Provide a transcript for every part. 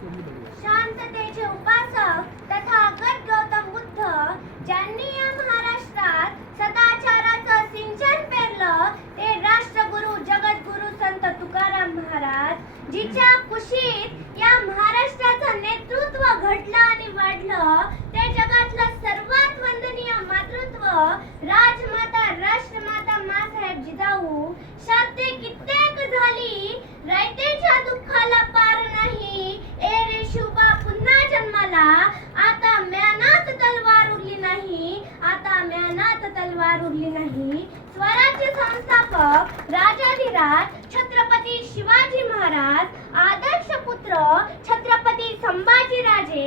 शांततेचे उपासक तथागत गौतम बुद्ध ज्यांनी या महाराष्ट्रात सदाचाराचं सिंचन पेरलं ते राष्ट्रगुरु जगद्गुरु संत तुकाराम महाराज, जिच्या कुशीत या महाराष्ट्राचं नेतृत्व घडलं आणि वाढलं, ते जगातलं सर्वात वंदनीय मातृत्व राजमाता राष्ट्रमाता माँसाहेब जिजाऊ. शर्ते कित्येक झाली रयतेच्या दुःखाला पार नाही, ए रे शुभा पुन्हा जन्माला, आता म्यानात तलवार उरली नाही, आता म्यानात तलवार उरली नाही. स्वराज्य संस्थापक राजाधिराज छत्रपती शिवाजी महाराज, आदर्श पुत्र छत्रपती संभाजीराजे,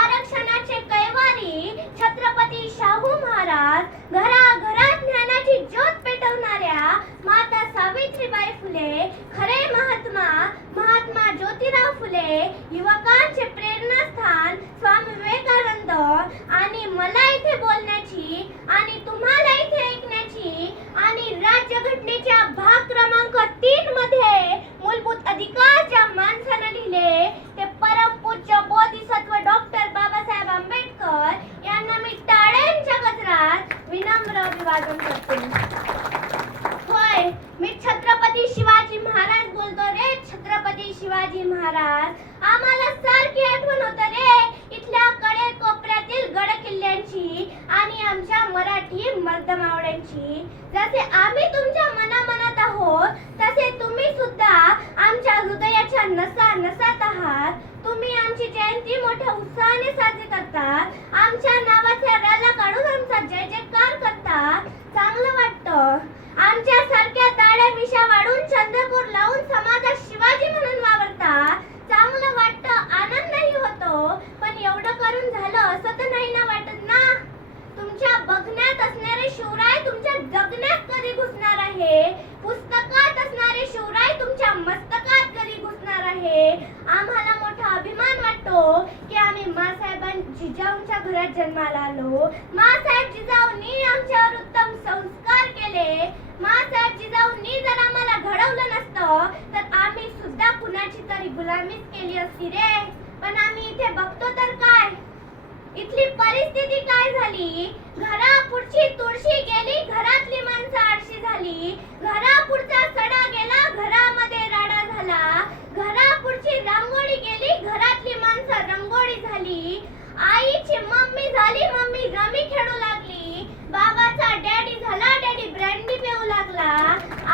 आरक्षणाचे कैवारी छत्रपती शाहू महाराज, घराघरात ज्ञानाची ज्योत पेटवणाऱ्या माता सावित्रीबाई फुले, खरे महात्मा महात्मा ज्योतिराव फुले, युवकांचे प्रेरणास्थान स्वामी विवेकानंद. आणि मला इथे बोलण्याची आणि तुम्हाला इथे ऐकण्याची आणि राज्यघटनेच्या भाग क्रमांक 3 मध्ये मूलभूत अधिकार ज्या माणसानं लिहिले ते परमपूज्य बोधिसत्व डॉक्टर बाबासाहेब आंबेडकर यांना मी टाळ्यांच्या गजरात विनम्र अभिवादन करते. होय, मी छत्रपती शिवाजी महाराज बोलतो रे, छत्रपती शिवाजी महाराज. आम्हाला सारखी आठवण होतं रे इथल्या कडे कोपऱ्यातील गड किल्ल्यांची आणि आमच्या मराठी मर्दमावळ्यांची. जसे आम्ही तुमच्या मनामनात आहोत तसे तुम्ही सुद्धा आमच्या हृदयाच्या नसा नसात आहात. तुम्ही आमची जयंती मोठ्या उत्साहाने साजरी करतात, आमच्या नावाच्या रॅला काढून आमचा जय जयकार करतात. चांगलं वाटतं. आमच्या सारख्या दाढ्या मिशा वाढून चंद्रपूर लावून समाजात शिवाजी म्हणून वावरतात. चांगलं वाटतं, आनंदही होतो. पण एवढं करून झालं असं तर नाही ना वाटत ना. तुमच्या बघण्यात असणारे शिवराय तुमच्या जगण्यात कधी घुसणार आहे? पुस्तकात असणारे शिवराय तुमच्या मस्तकात कधी घुसणार आहे? आम्हाला मोठा अभिमान वाटतो की आम्ही माँसाहेब जिजाऊंच्या घरात जन्माला आलो. माँसाहेब जिजाऊंनी आमच्यावर उत्तम संस्कार केले. माँसाहेब जिजाऊंनी जर आम्हाला घडवलं नसतं तर आम्ही सुद्धा कुणाची तरी गुलामीच केली असती रे. पण आम्ही इथे बघतो तर काय, इथली परिस्थिती काय झाली. घरापुढची तुळशी गेली, घरातली माणसं आळशी झाली. घरापुढचा सडा गेला, घरामध्ये राडा झाला. घरापुढची रांगोळी गेली, घरातली माणसं रंगोळी झाली. आईची मम्मी झाली, मम्मी रमी खेळू लागली. बाबाचा डॅडी झाला, डॅडी ब्रँडी पिऊ लागला.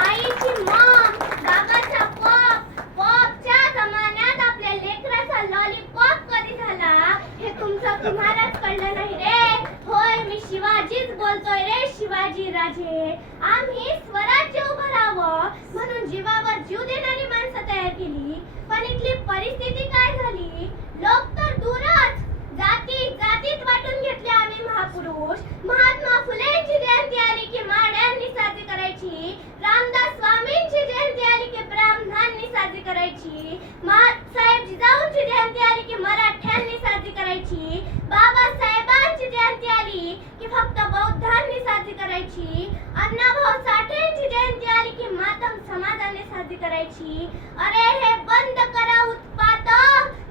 आईची मॉम, बाबाचा पॉप, पॉपच्या जमान्यात आपल्या लेकराचा लॉलीपॉप कधी झाला हे तुमचं तुम्हालाच कळलं नाही रे. होय, मी शिवाजीच बोलतोय रे, शिवाजी राजे. आम्ही स्वराज्य उभं राहावं म्हणून जीवावर जीव देणारी माणसं तयार केली. पण इथली परिस्थिती काय झाली, लोक तर दूरच, जातीत वाटून घेतले आम्ही महापुरुष. महात्मा फुलेंची जयंती आली की माड्यांनी साजरी करायची. रामदास स्वामींची जयंती आली की ब्राह्मणांनी साजरी करायची. माँसाहेब जिजाऊंची जयंती आली की मराठ्यांनी साजरी करायची. बाबासाहेबांची जयंती आली की फक्त बौद्धांनी साजरी करायची. अण्णाभाऊ साठेंची जयंती आली की मातंग समाजाने साजरी करायची. अरे हे बंद करा उत्पात,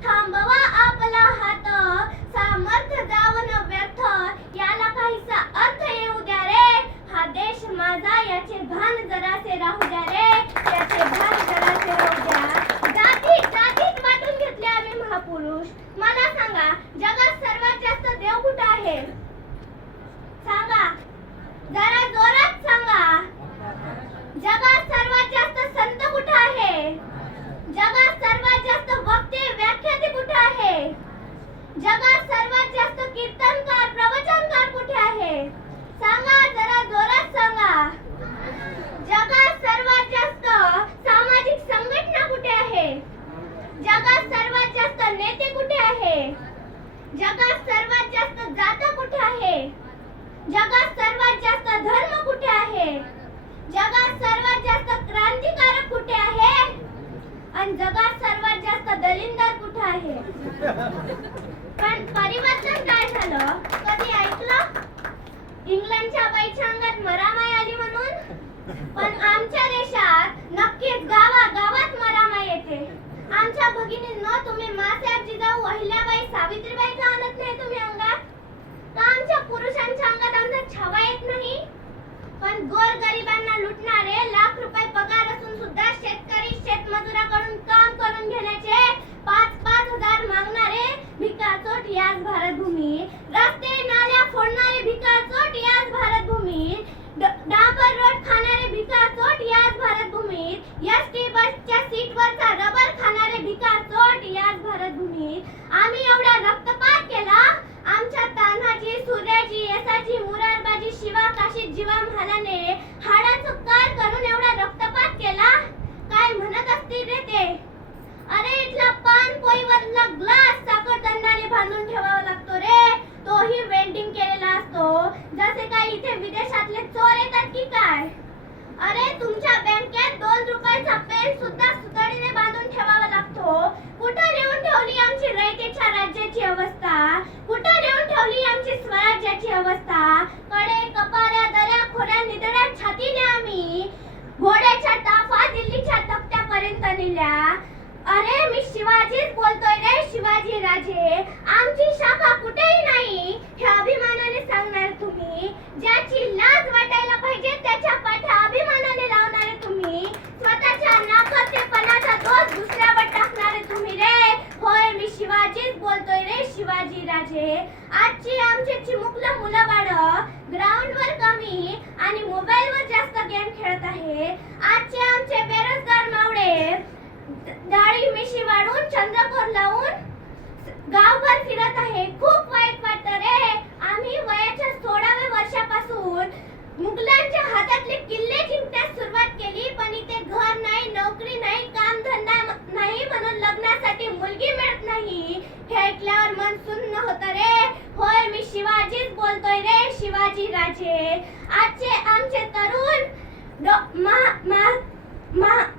थांबवा आपला हात, सामर्थ्य जावं व्यर्थ, याला काहीसा अर्थ येऊ द्या रे. हा देश माझा, याचे भान जरासे राहू द्या रे, याचे भान जरासे राहू द्या. जातीत वाटून घेतले आम्ही महापुरुष. मला सांगा, जगात सर्वात जास्त देव कुठे आहे? सांगा, जरा जोरात सांगा. जगात सर्वात जास्त संत कुठे आहे? जगात सर्वात जास्त वक्ते व्याख्याते कुठे आहे? जगात सर्वात जास्त कीर्तनकार प्रवचनकार कुठे आहे? सांगा, जरा जोरात सांगा. जगात सर्वात जास्त सामाजिक संघटना कुठे आहे? जगात सर्वात जास्त नेते कुठे आहे? जगात सर्वात जास्त जात कुठे आहे? जगात सर्वात जास्त धर्म कुठे आहे? जगात सर्वात जास्त क्रांतिकारक कुठे आहे? आणि जगात सर्वात जास्त दलिंदर कुठे आहे? पण परिवर्तन काय झालं? कधी ऐकलं? इंग्लंडच्या बाईच्या अंगात मरामाई आली म्हणून? पण आमच्या देशात नक्कीच गावागावात मरामाई येते. आमच्या भगिनींनो, तुम्ही माँसाहेब छावा येत नाही? पण गोरगरिबांना लुटणारे लाख रुपये पगार असून सुद्धा शेतकरी शेतमजुराकडून काम करून घेण्याचे 5-5 हजार मागणारे भिकारचोट याच भारतभूमीत, रस्ते नाल्या फोडणारे भिकारचोट याच भारतभूमीत, डांबर रोड खाणारे भिकारचोट याच भारतभूमीत, एसटी बसच्या सीटवरचा रबर खाणारे भिकारचोट याच भारतभूमीत आम्ही एवढा रक्तपात केला. आमच्या तान्हाजी, सूर्याजी, यसाची, मुरारबाजी, शिवा, काशी, जीवा महालाने हाडाचं कार करून एवढा रक्तपात केला. काय म्हणत असतील रे ते? अरे इथला पान पोईवरला ग्लास साखरदंडाने बांधून ठेवावा लागतो रे, तोही वेल्डिंग केलेला असतो. जसे काय इथे विदेशातले चोर येतात की काय? अरे तुमच्या बँकेत 2 रुपयाचा पेन सुद्धा सुतळीने बांधून ठेवावा लागतो. कुठं नेऊन ठेवली आमची रयतेच्या राज्याची अवस्था? कुठं नेऊन ठेवली आमची स्वराज्याची अवस्था? कडे कपाऱ्या दऱ्या खोऱ्या निदड्या छातीने आम्ही घोड्याच्या टाफा दिल्लीच्या तख्त्यापर्यंत नेल्या. अरे मी शिवाजीच बोलतोय रे, शिवाजी राजे. आमची शाखा कुठेही नाही हे अभिमानाने सांगणार तुम्ही. ज्याची लाज वाटायला पाहिजे त्याच्या पाठ्या अभिमानाने लावणारे तुम्ही. स्वतःच्या नाकर्तेपणाचा दोष दुसऱ्यावर टाकणारे तुम्ही रे. होय मी शिवाजीच बोलतोय रे, शिवाजी राजे. आजची आमची चिमुकलं मुलं बाळं ग्राउंडवर कमी आणि मोबाईलवर जास्त गेम खेळत आहे. आजचे आमचे बेरोजगार मावळे दाढी मिशी वाढून चंद्रकोर लावून गावभर फिरत आहे. खूप वाईट वाटतं रे. आम्ही वयाच्या 16व्या वर्षापासून मुघलांच्या हातातले किल्ले जिंकण्यास सुरुवात केली, पण इथे घर नाही, नोकरी नाही, कामधंदा नाही म्हणून लग्नासाठी मुलगी मिळत नाही. हे ऐकल्यावर मन सुन्न होतं रे. होय मी शिवाजीच बोलतोय रे, शिवाजी राजे. आजचे आमचे तरुण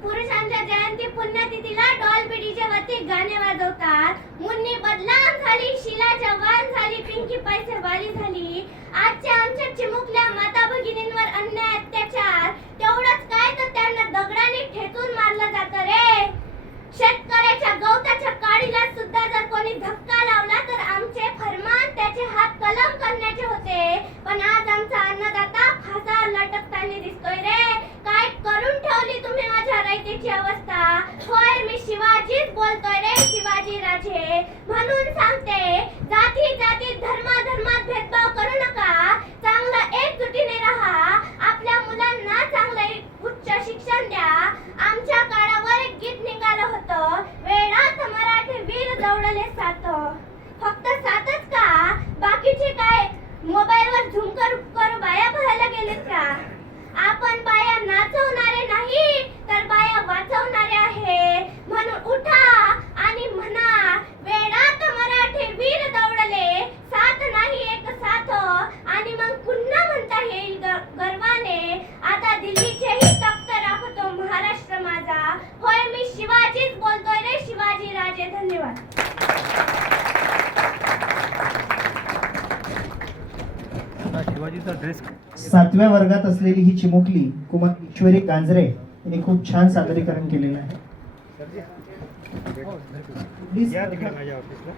पुरुषांच्या जयंती पुण्यतिथीला डॉल्बी डीजे वरती गाणे वाजवतात. मुन्नी बदनाम झाली, शीला जवान झाली, पिंकी पैसेवाली झाली. आजच्या आमच्या चिमुकल्या माता भगिनींवर अन्याय अत्याचार. तेवढंच काय तर त्यांना दगडाने ठेचून मारलं जातं रे. शेतकऱ्याच्या गवताच्या काडीला सुद्धा जर कोणी धक्का लावला तर आमचे फरमान त्याचे हात कलम करण्याचे होते. पण आज आमचा अन्नदाता फासावर लटकताना दिसतोय रे. काय करून ठेवली तुम्ही माझ्या रयतेची अवस्था? होय मी शिवाजीच बोलतोय रे, शिवाजी राजे. म्हणून सांगते, जाती जातीत धर्मात भेदभाव करू नका. चांगलं एकजुटीने राहा. आपल्या मुलांना चांगलं उच्च शिक्षण द्या. आमच्या काळावर एक गीत निघालं होतं, वेळात मराठी वीर दौडले 7. फक्त 7च का? बाकीचे काय मोबाईलवर झूम करू बाया पाहायला गेलेत का? आपण बाया नाचवणारे नाही तर बाया वाचवणारे आहे. म्हणून उठा आणि म्हणा, वेळात मराठी वीर दौडले 7 नाही एक 7. आणि मग पुन्हा म्हणता येईल गर्वाने, आता दिल्लीचेही तख्त राखतो महाराष्ट्र माझा. होय मी शिवाजीच बोलतोय रे, शिवाजी राजे. धन्यवाद. शिवाजीचा ड्रेस 7व्या वर्गात असलेली ही चिमुकली कुमारी ईश्वरी गांजरे यांनी खूप छान सादरीकरण केलेलं आहे. या तिकडे माझ्या ऑफिसला.